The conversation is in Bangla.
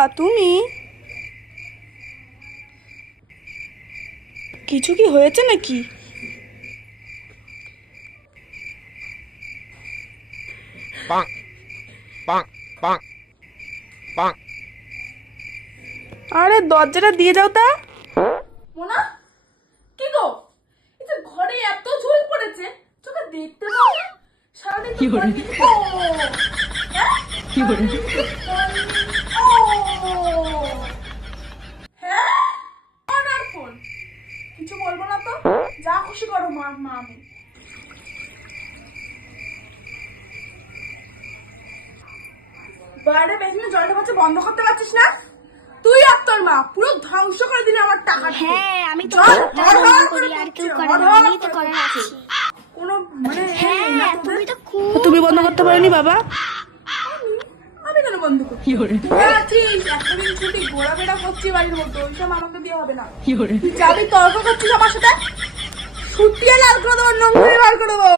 বাবা তুমি? কিছু কি হয়েছে নাকি? আরে দরজাটা দিয়ে যাও তা। মোনা, কি গো? এই যে ঘরে এত ঝুল পড়েছে, চোখে দেখতে পাও না? সারাদিন তো ঘরে কি করে? হ্যাঁ, আর ফোন কিছু বলবো না তো, যা খুশি করো মা আমি। বাইরে বেসিনে জলটা পাচ্ছে বন্ধ করতে পারছিস না? তুই আর তোর মা পুরো ধ্বংস করে দিলে আমার টাকা। হ্যাঁ আমি তো করি আর কেউ করে না, আমি তো করে আছি। কোনো মানে হ্যাঁ তুমি তো খুব তুমি বন্ধ করতে পারোনি বাবা? আমি কেন বন্ধ করছি? আছিস এতদিন ছুটি ঘোরাফেরা করছি বাড়ির মতো, ওইসব আমাকে দিয়ে হবে না। তুই যাবি তর্ক করছিস আমার সাথে, ছুটিয়ে লাল করে দেবো, নোংরা বার করে দেবো।